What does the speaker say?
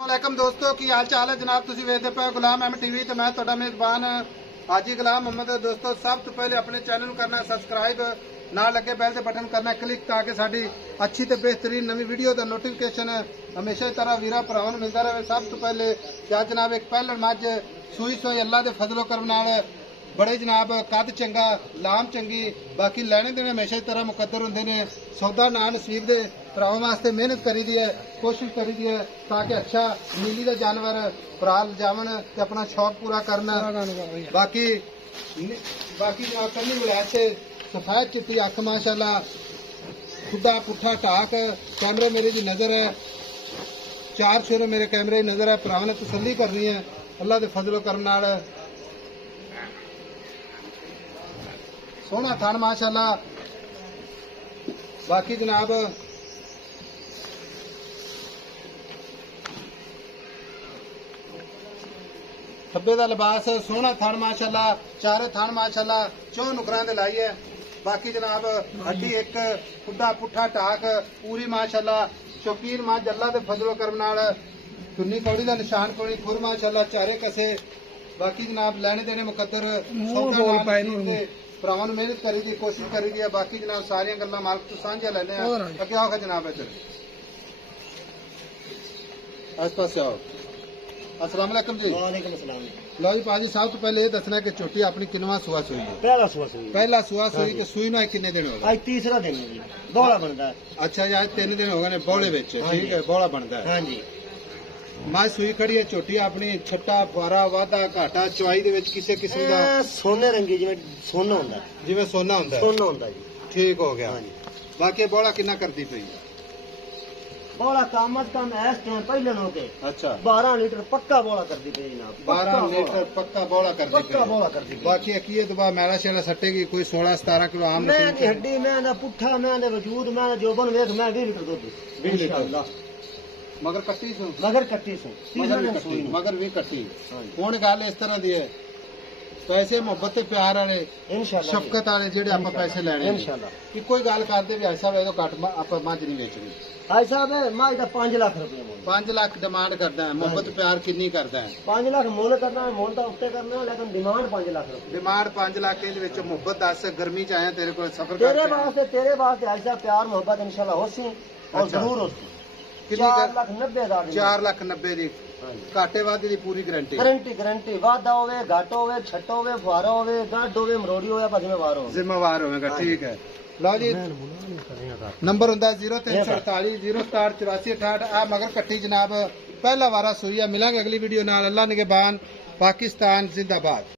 वालेकुम दोस्तों की हाल चाल है जनाब तुम वेखते पे गुलाम अहमद टीवी तो मैं तुहाडा मेजबान हाजी गुलाम मोहम्मद। दोस्तों सब तो पहले अपने चैनल करना सब्सक्राइब ना लगे बैल के बटन करना क्लिक ताकि साड़ी अच्छी तो बेहतरीन नवी वीडियो का नोटिफिकेशन हमेशा तरह वीरा भरावां नूं मिलता रहे। सब तो पहले क्या जनाब एक पहलन मझ सूई सोई अल्लाह के फजलो करम नाल बड़े जनाब कद चंगा लाम चंगी बाकी लैने देने हमेशा तरह मुकद्दर होंगे ने। सौदा ना नसीब दे भरावां वास्ते मेहनत करी दी है कोशिश करी दी है ताकि अच्छा नीली का जानवर भरा जावन ते अपना शौक पूरा करना। बाकी बाकी जनाब कन्नी विलायत से सफेद चिट्टी अख माशाल्लाह खुदा पुठा टाक कैमरे मेरे की नजर है चार शेरों मेरे कैमरे की नजर है भरावां ने तसल्ली करनी है अल्लाह के फजलो करम नाल। सोहना थान माशाल्लाह। बाकी जनाब खब्बे का लिबास सोहना थान माशाल्लाह चारे थान माशाल्लाह चौ नुकरां दे लाई है। बाकी जनाब हड्डी एक खुदा पुठा टाक पूरी माशाल्लाह शौकीन मां अल्लाह दे फजलो करम नाल चुन्नी कौड़ी का निशान कोई खुर माशाल्लाह चारे कसे। बाकी जनाब लैने देने मुकद्दर भरावां नूं मेहनत करी दी कोशिश करी दी है। बाकी जनाब सारियां गल्लां मालक तो सांझियां लैने अगे आओ जनाब इधर आस पास आओ। अस्सलाम वालेकुम जी। वालेकुम अस्सलाम। लो जी पाजी सब तो पहले ये दसना कि छोटी अपनी किनवा सुआ सुई है? पहला सुआ सुई कि सुई नूं किन्ने दिन हो गए? आज तीसरा दिन है जी बोला बनता है। अच्छा जी आज 3 दिन हो गए ने बोले विच ठीक है बोला बनता है। हां जी मां सुई खड़ी है छोटी अपनी छट्टा फुआरा वाधा घाटा चवाई दे विच किसे किस्म दा सोने रंगी जिवें सोना हुंदा जिवें सोना हुंदा सोना हुंदा जी ठीक हो गया। हां जी बाकी बोला किन्ना करदी पई? बोला कम अज कम इस टाइम पहले नो के अच्छा 12 लीटर पक्का बोला करदी पई जनाब 12 लीटर पक्का बोला करदी पक्का बोला करदी पई। बाकी अकीए दबा मैला शैला सट्टेगी कोई 16-17 किलो आम मैं दी हड्डी मैं दा पुट्ठा मैं दे वजूद मैं जोबन वेख मैं 20 लीटर दूध 20 लीटर मगर कट्टी सु मगर कट्टी सु मगर भी कट्टी हां जी हुण गल इस तरह दी है पैसे मोहब्बत ते प्यार वाले इंशाल्लाह शफकत वाले जेडे आप पैसे लेने इंशाल्लाह कि कोई गल करदे भी ऐसा वे तो घट आप मझ नहीं बेचनी। भाई साहब मां दा 5 लाख रुपए मोल 5 लाख डिमांड करदा है मोहब्बत प्यार कितनी करदा है? 5 लाख मोल करना है मोल दा उत्ते करना लेकिन डिमांड 5 लाख रुपए डिमांड 5 लाख के विच मोहब्बत 10 गर्मी च आया तेरे को सफर तेरे वास्ते ऐसा प्यार मोहब्बत इंशाल्लाह होसी और जरूर होसी। 4,90,000 4,90,000 दी घाटे वादे दी पूरी गारंटी गारंटी वादा होवे घाट होवे छट होवे फुआरा होवे गढ़ होवे मरोड़ी होवे पर जिम्मेवार होवे जिम्मेवार होवेगा ठीक है। लो जी नंबर हुंदा 0348 067 84 68 आ मगर कट्टी जनाब पहला वारा सुई है। मिलांगे अगली वीडियो नाल अल्लाह निगहबान पाकिस्तान जिंदाबाद।